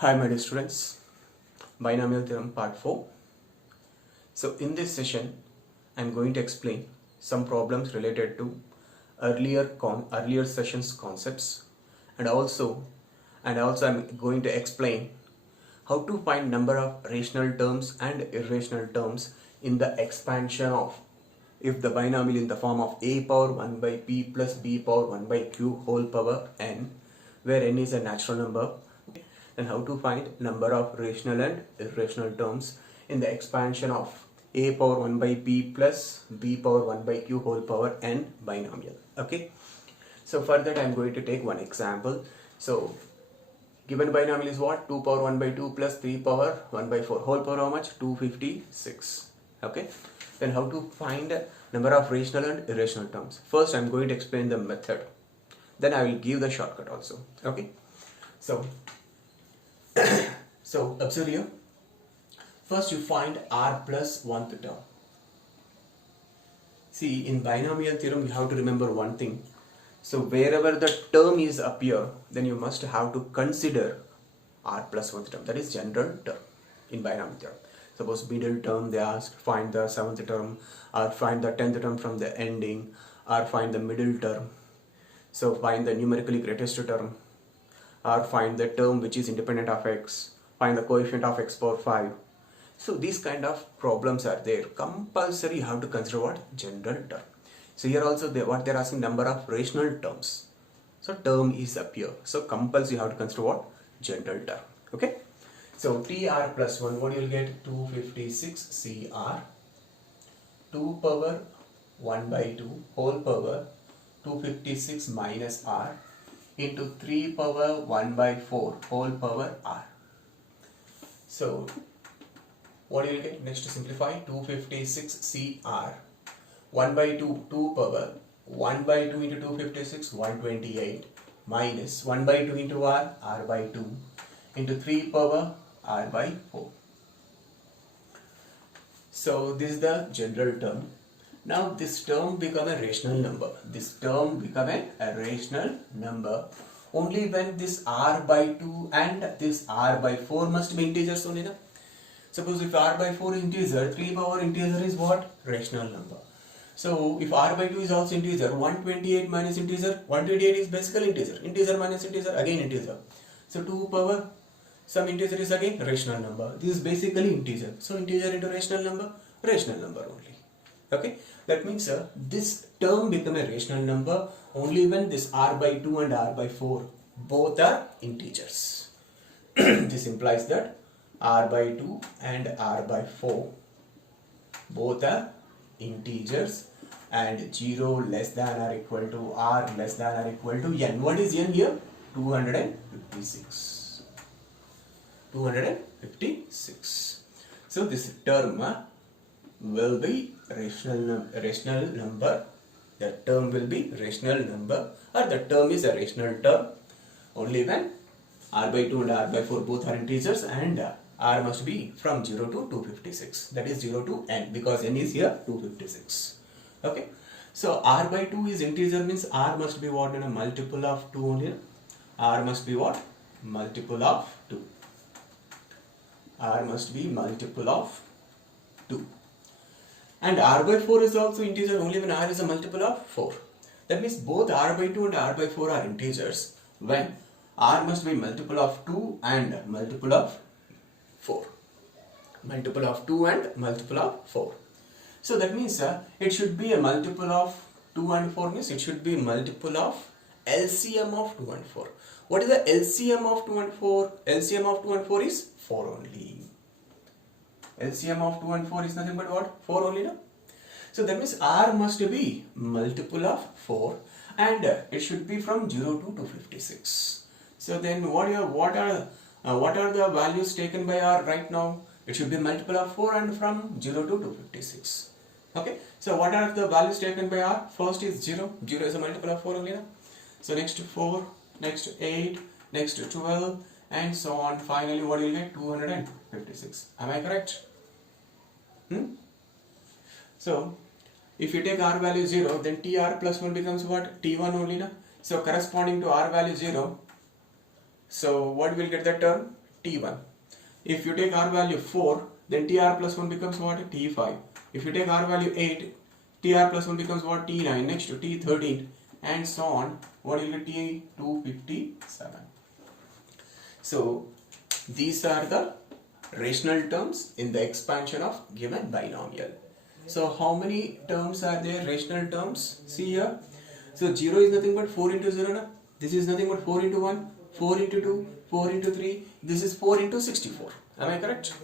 Hi my dear students, Binomial Theorem Part 4. So in this session, I am going to explain some problems related to earlier sessions concepts and also I am going to explain how to find number of rational terms and irrational terms in the expansion of if the binomial in the form of a power 1 by p plus b power 1 by q whole power n, where n is a natural number, and how to find number of rational and irrational terms in the expansion of a power 1 by p plus b power 1 by q whole power n binomial. Okay, so for that I am going to take one example. So given binomial is what? 2 power 1 by 2 plus 3 power 1 by 4 whole power how much? 256. Okay, then how to find number of rational and irrational terms? First I am going to explain the method, then I will give the shortcut also. Okay, so observe here. First you find r plus 1th term. See, in binomial theorem you have to remember one thing. So wherever the term is appear, then you must have to consider r plus 1th term. That is general term in binomial theorem. Suppose middle term they ask find the 7th term, or find the 10th term from the ending, or find the middle term. So find the numerically greatest term, or find the term which is independent of x, find the coefficient of x power 5. So these kind of problems are there. Compulsory you have to consider what? General term. So here also what they are asking number of rational terms. So term is appear. So compulsory you have to consider what? General term. Okay. So TR plus 1, what you will get? 256 CR 2 power 1 by 2 whole power 256 minus R into 3 power 1 by 4 whole power R. So what you will get? Next to simplify, 256 CR 1 by 2, 2 power 1 by 2 into 256, 128 minus 1 by 2 into R, R by 2 into 3 power R by 4. So this is the general term. Now this term become a rational number. This term become a rational number only when this R by 2 and this R by 4 must be integers only. Na? Suppose if R by 4 is integer, 3 power integer is what? Rational number. So if R by 2 is also integer, 128 minus integer, 128 is basically integer. Integer minus integer, again integer. So 2 power, some integer is again rational number. This is basically integer. So integer into rational number only. Okay, that means this term become a rational number only when this R by 2 and R by 4 both are integers. This implies that R by 2 and R by 4 both are integers and 0 less than or equal to R less than or equal to n. What is n here? 256. 256. So this term will be rational number. The term will be rational number, or the term is a rational term only when R by 2 and R by 4 both are integers and R must be from 0 to 256. That is 0 to n, because n is here 256. Okay. So R by 2 is integer, means R must be what? In a multiple of 2 only. R must be what? Multiple of 2. R must be multiple of 2. And R by 4 is also integer only when R is a multiple of 4. That means both R by 2 and R by 4 are integers when R must be multiple of 2 and multiple of 4. Multiple of 2 and multiple of 4. So that means it should be a multiple of 2 and 4, means it should be multiple of LCM of 2 and 4. What is the LCM of 2 and 4? LCM of 2 and 4 is 4 only. LCM of 2 and 4 is nothing but what? 4 only, no? So that means R must be multiple of 4 and it should be from 0 to 256. So then what are the values taken by R right now? It should be multiple of 4 and from 0 to 256. Okay. So what are the values taken by R? First is 0. 0 is a multiple of 4 only, no? So next to 4, next to 8, next to 12 and so on. Finally what will you get? 256. Am I correct? So if you take R value 0, then TR plus 1 becomes what? T1 only, na? So corresponding to R value 0, so what will get the term? T1. If you take R value 4, then TR plus 1 becomes what? T5. If you take R value 8, TR plus 1 becomes what? T9. Next to T13 and so on. What will be T257? So these are the rational terms in the expansion of given binomial. So how many terms are there, rational terms? See here. So 0 is nothing but 4 into 0. Na? This is nothing but 4 into 1, 4 into 2, 4 into 3. This is 4 into 64. Am I correct?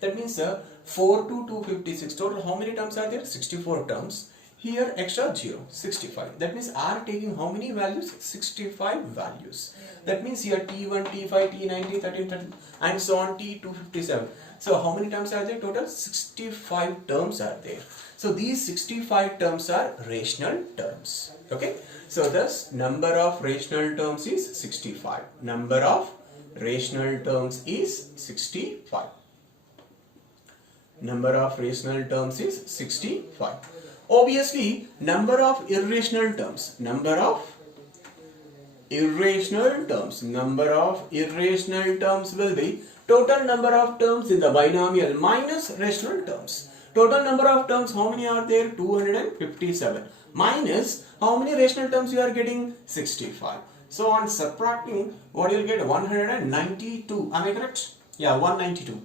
That means 4 to 256. Total how many terms are there? 64 terms. Here extra 0, 65. That means R taking how many values? 65 values. That means here T1, T5, T9, T13, 13 and so on T257. So how many terms are there? Total 65 terms are there. So these 65 terms are rational terms. Okay. So thus number of rational terms is 65. Number of rational terms is 65. Number of rational terms is 65. Obviously, number of irrational terms. Number of irrational terms. Number of irrational terms will be total number of terms in the binomial minus rational terms. Total number of terms, how many are there? 257. Minus how many rational terms you are getting? 65. So on subtracting, what you will get? 192. Am I correct? Yeah, 192.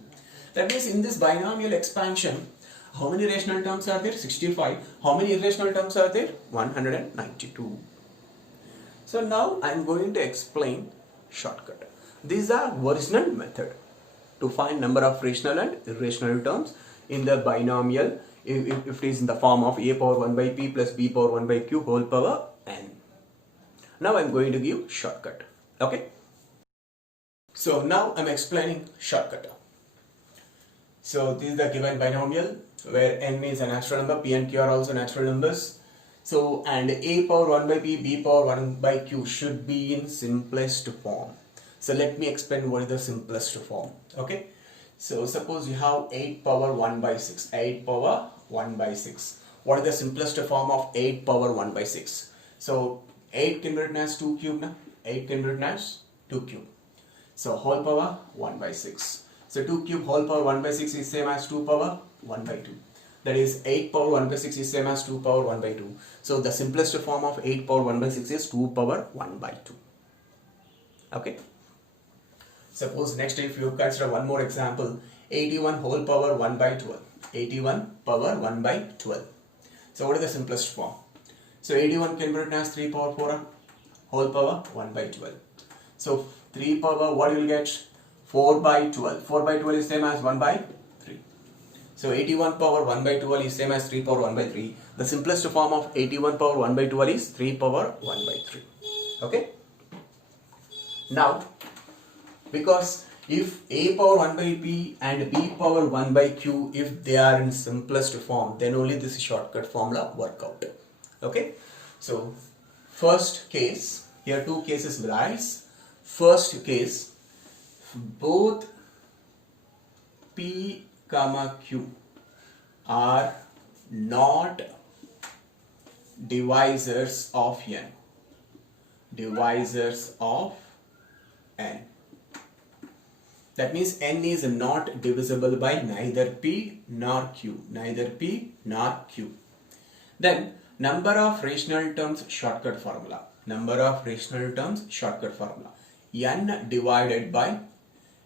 That means in this binomial expansion, how many rational terms are there? 65. How many irrational terms are there? 192. So now I am going to explain shortcut. These are original method to find number of rational and irrational terms in the binomial if it is in the form of a power 1 by p plus b power 1 by q whole power n. Now I am going to give shortcut. Okay. So now I am explaining shortcut. So this is the given binomial where n is a natural number, p and q are also natural numbers. So and a power 1 by p, b power 1 by q should be in simplest form. So let me explain what is the simplest form. Okay. So suppose you have 8 power 1 by 6. 8 power 1 by 6. What is the simplest form of 8 power 1 by 6? So 8 can be written as 2 cube. Na? 8 can be written as 2 cube. So whole power 1 by 6. So 2 cube whole power 1 by 6 is same as 2 power 1 by 2. That is 8 power 1 by 6 is same as 2 power 1 by 2. So the simplest form of 8 power 1 by 6 is 2 power 1 by 2. Okay. Suppose next if you consider one more example, 81 whole power 1 by 12. 81 power 1 by 12. So what is the simplest form? So 81 can be written as 3 power 4 whole power 1 by 12. So 3 power what you will get? 4 by 12. 4 by 12 is same as 1 by 3. So 81 power 1 by 12 is same as 3 power 1 by 3. The simplest form of 81 power 1 by 12 is 3 power 1 by 3. Okay. Now, because if a power 1 by p and b power 1 by q, if they are in simplest form, then only this shortcut formula work out. Okay. So first case, here two cases arise. First case, both p comma q are not divisors of n. Divisors of n. That means n is not divisible by neither p nor q. Neither p nor q. Then number of rational terms shortcut formula. Number of rational terms shortcut formula. N divided by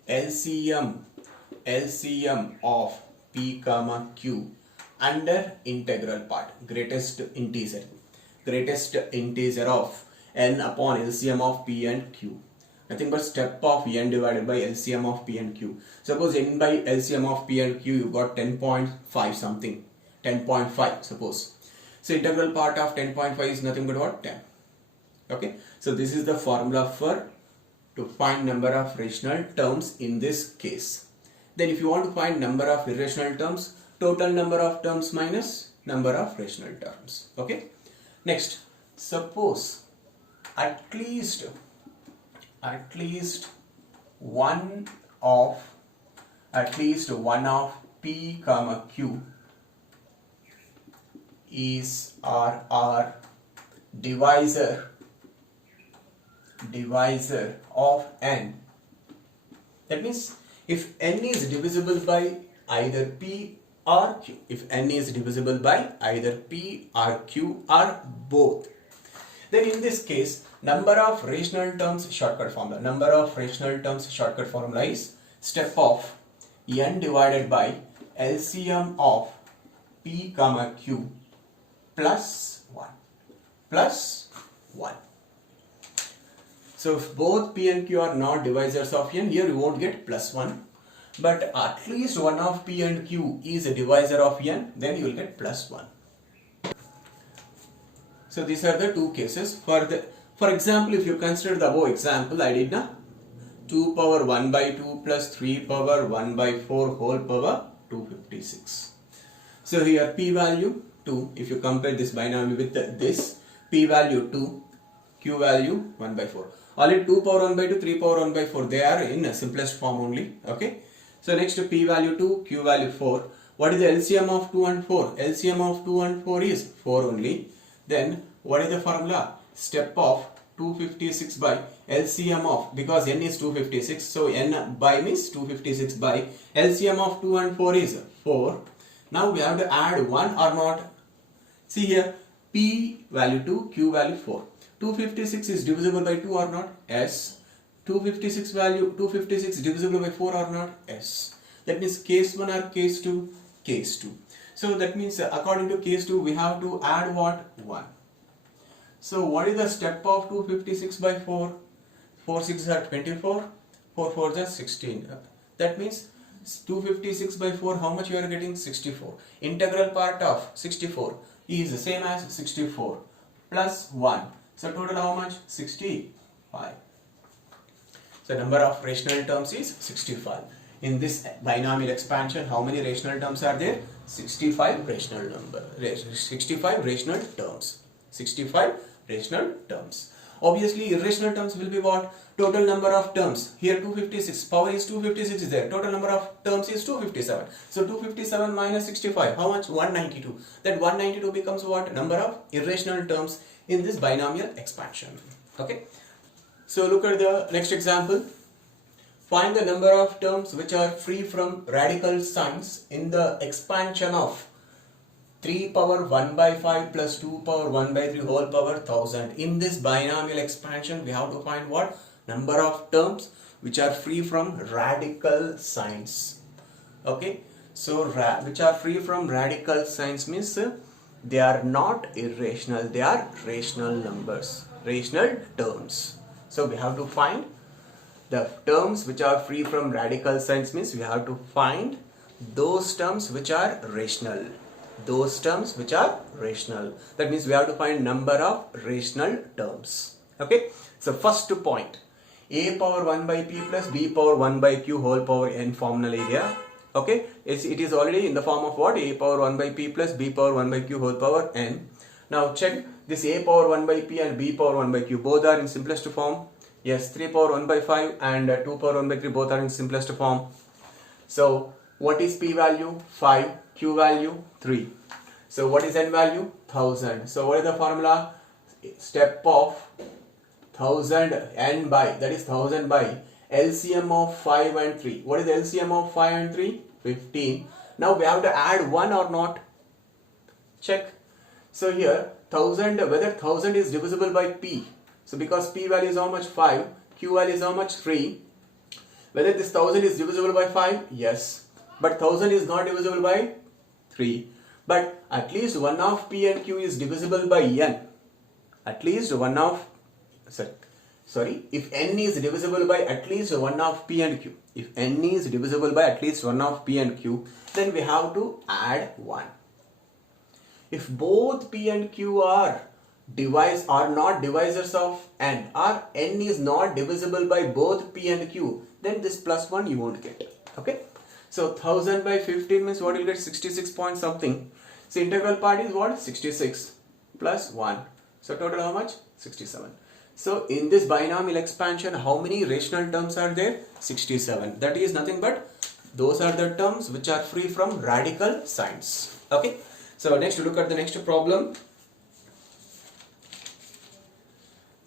LCM of p comma q under integral part. Greatest integer of n upon LCM of p and q. Nothing but step of n divided by LCM of p and q. Suppose n by LCM of p and q you got 10.5 something. 10.5 suppose. So integral part of 10.5 is nothing but what? 10. Okay. So this is the formula for to find number of rational terms in this case. Then if you want to find number of irrational terms, total number of terms minus number of rational terms. Okay. Next, suppose at least one of p comma q is our divisor of n. That means if n is divisible by either p or q, if n is divisible by either p or q or both, then in this case, number of rational terms shortcut formula is step of n divided by LCM of p comma q plus 1. So if both p and q are not divisors of n, here you won't get plus 1. But at least one of p and q is a divisor of n, then you will get plus 1. So these are the two cases. For example, if you consider the above example, I did 2 power 1 by 2 plus 3 power 1 by 4 whole power 256. So here p value 2, if you compare this binomial with this, p value 2, q value 1 by 4. Only 2 power 1 by 2, 3 power 1 by 4, they are in a simplest form only. Okay. So next to p value 2, q value 4. What is the LCM of 2 and 4? LCM of 2 and 4 is 4 only. Then what is the formula? Step of 256 by LCM of, because n is 256, so n by means 256 by LCM of 2 and 4 is 4. Now we have to add 1 or not. See here, p value 2, q value 4. 256 is divisible by 2 or not? Yes. 256 divisible by 4 or not? Yes. That means case 1 or case 2? Case 2. So that means according to case 2 we have to add what? 1. So what is the step of 256 by 4? 4 6 are 24, 4 4 are 16. That means 256 by 4, how much you are getting? 64. Integral part of 64 is the same as 64 plus 1. So total how much? 65. So number of rational terms is 65. In this binomial expansion, how many rational terms are there? 65 rational terms. 65 rational terms. Obviously, irrational terms will be what? Total number of terms. Here 256. Power is 256 is there. Total number of terms is 257. So 257 minus 65. How much? 192. That 192 becomes what? Number of irrational terms in this binomial expansion. Okay. So look at the next example. Find the number of terms which are free from radical signs in the expansion of 3 power 1 by 5 plus 2 power 1 by 3 whole power 1000. In this binomial expansion, we have to find what? Number of terms which are free from radical signs. Okay. So, which are free from radical signs means they are not irrational. They are rational numbers, rational terms. So, we have to find the terms which are free from radical signs means we have to find those terms which are rational. Those terms which are rational. That means we have to find number of rational terms. Okay. So first point, a power 1 by p plus b power 1 by q whole power n formal area. Okay. It is already in the form of what? A power 1 by p plus b power 1 by q whole power n. Now check this a power 1 by p and b power 1 by q. Both are in simplest form. Yes, 3 power 1 by 5 and 2 power 1 by 3 both are in simplest form. So what is p value? 5. Q value 3. So what is n value? 1000. So what is the formula? Step of 1000 n by, that is 1000 by LCM of 5 and 3. What is the LCM of 5 and 3? 15. Now we have to add 1 or not? Check. So here 1000, whether 1000 is divisible by p. So because p value is how much? 5. Q value is how much? 3. Whether this 1000 is divisible by 5? Yes. But 1000 is not divisible by 3. But at least one of p and q is divisible by n. At least one of, if n is divisible by at least one of p and q. If n is divisible by at least one of p and q, then we have to add 1. If both p and q are not divisors of n, or n is not divisible by both p and q, then this plus 1 you won't get. Okay. So 1000 by 15 means what? You'll get 66 point something. So integral part is what? 66 plus 1. So total how much? 67. So in this binomial expansion, how many rational terms are there? 67. That is nothing but those are the terms which are free from radical signs. Okay. So next look at the next problem.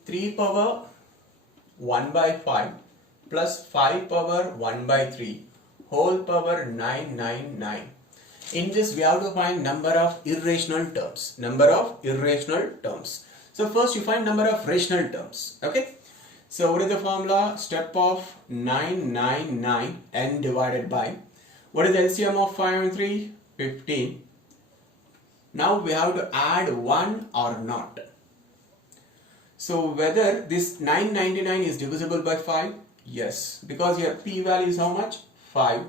3 power 1 by 5 plus 5 power 1 by 3 whole power 999. In this we have to find number of irrational terms. Number of irrational terms. So first you find number of rational terms. Okay. So what is the formula? Step of 999 n divided by, what is the LCM of 5 and 3? 15. Now we have to add 1 or not. So whether this 999 is divisible by 5? Yes, because here p value is how much? 5.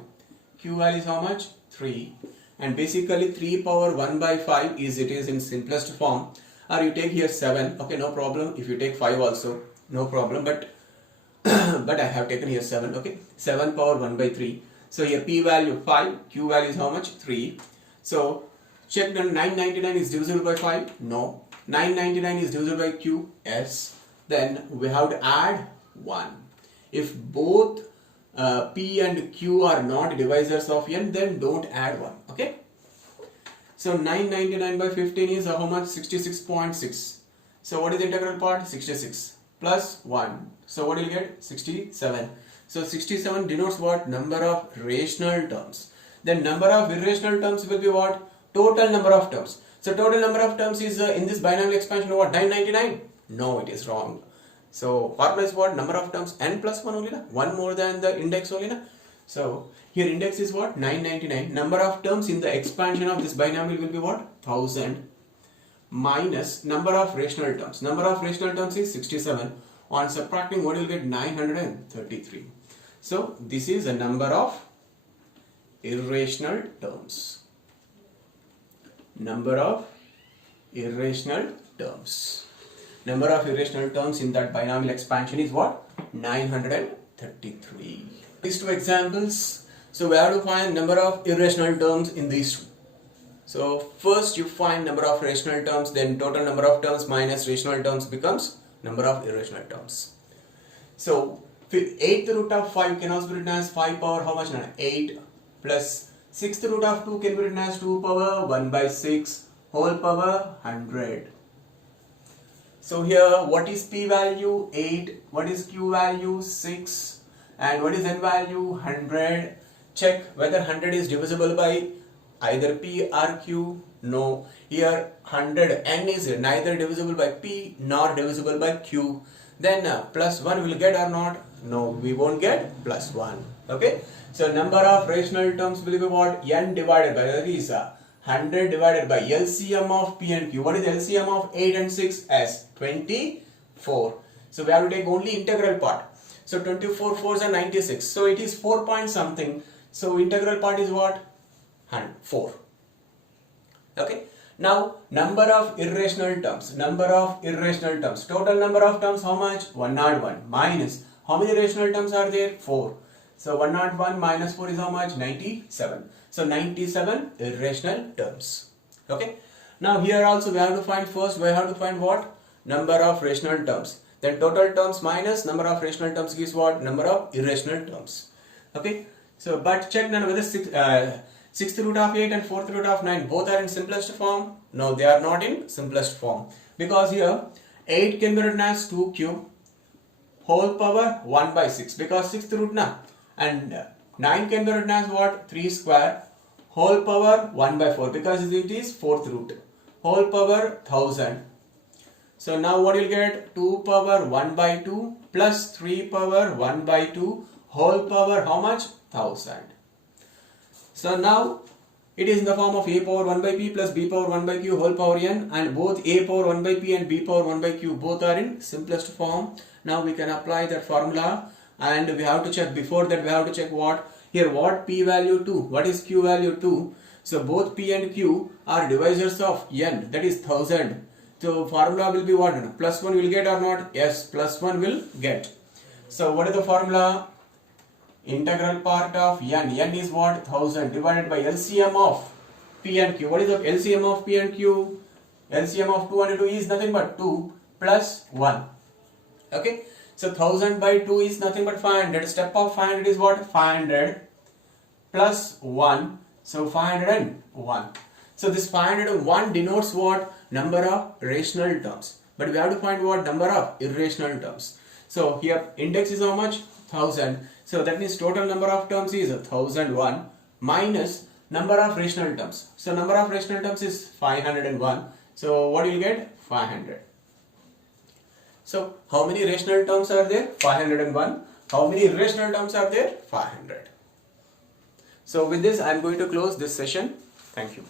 Q value is how much? 3. And basically 3 power 1 by 5 is it is in simplest form. Or you take here 7. Okay, no problem. If you take 5 also, no problem. But but I have taken here 7. Okay, 7 power 1 by 3. So here p value 5, q value is how much? 3. So check that 999 is divisible by 5? No. 999 is divisible by q? Yes. Then we have to add 1. If both p and q are not divisors of n, then don't add 1. Okay. So 999 by 15 is how much? 66.6. So what is the integral part? 66 plus 1. So what will you get? 67. So 67 denotes what? Number of rational terms. Then number of irrational terms will be what? Total number of terms. So total number of terms is in this binomial expansion what? 999? No, it is wrong. So formula is what? Number of terms n plus 1 only na? 1 more than the index only na? So here index is what? 999. Number of terms in the expansion of this binomial will be what? 1000 minus number of rational terms. Number of rational terms is 67. On subtracting, what will get? 933. So this is a number of irrational terms. Number of irrational terms. Number of irrational terms in that binomial expansion is what? 933. These two examples. So we have to find number of irrational terms in these two. So first you find number of rational terms, then total number of terms minus rational terms becomes number of irrational terms. So 8th root of 5 can also be written as 5 power how much? 8 plus 6th root of 2 can be written as 2 power 1 by 6 whole power 100. So here what is p value? 8. What is q value? 6. And what is n value? 100. Check whether 100 is divisible by either p or q. No. Here 100 n is neither divisible by p nor divisible by q. Then plus 1 will get or not? No, we won't get plus 1. Okay. So number of rational terms will be what? N divided by, that is 100 divided by LCM of p and q. What is LCM of 8 and 6? As 24. So we have to take only integral part. So 24 4s are 96. So it is 4 point something. So integral part is what? 4. Okay. Now number of irrational terms. Number of irrational terms. Total number of terms how much? 101 minus how many rational terms are there? 4. So 101 minus 4 is how much? 97. So 97 irrational terms. Okay. Now here also we have to find first, we have to find what? Number of rational terms. Then total terms minus number of rational terms gives what? Number of irrational terms. Okay. So but check now whether 6th root of 8 and 4th root of 9 both are in simplest form. No, they are not in simplest form. Because here 8 can be written as 2 cube whole power 1 by 6. Because 6th root na. And 9 can be written as what? 3 square whole power 1 by 4 because it is 4th root whole power 1000. So now what you'll get? 2 power 1 by 2 plus 3 power 1 by 2 whole power how much? 1000. So now it is in the form of a power 1 by p plus b power 1 by q whole power n, and both a power 1 by p and b power 1 by q both are in simplest form. Now we can apply that formula, and we have to check, before that we have to check what? Here what p value 2, what is q value 2. So both p and q are divisors of n, that is 1000. So formula will be what? Plus 1 will get or not? Yes, plus 1 will get. So what is the formula? Integral part of n. N is what? 1000 divided by LCM of p and q. What is the LCM of p and q? LCM of 2 and 2 is nothing but 2 plus 1. Okay. So 1000 by 2 is nothing but 500. Step of 500 is what? 500 plus 1. So 501. So this 501 denotes what? Number of rational terms. But we have to find what? Number of irrational terms. So here index is how much? 1000. So that means total number of terms is 1001 minus number of rational terms. So number of rational terms is 501. So what you will get? 500. So how many rational terms are there? 501. How many irrational terms are there? 500. So with this I am going to close this session. Thank you.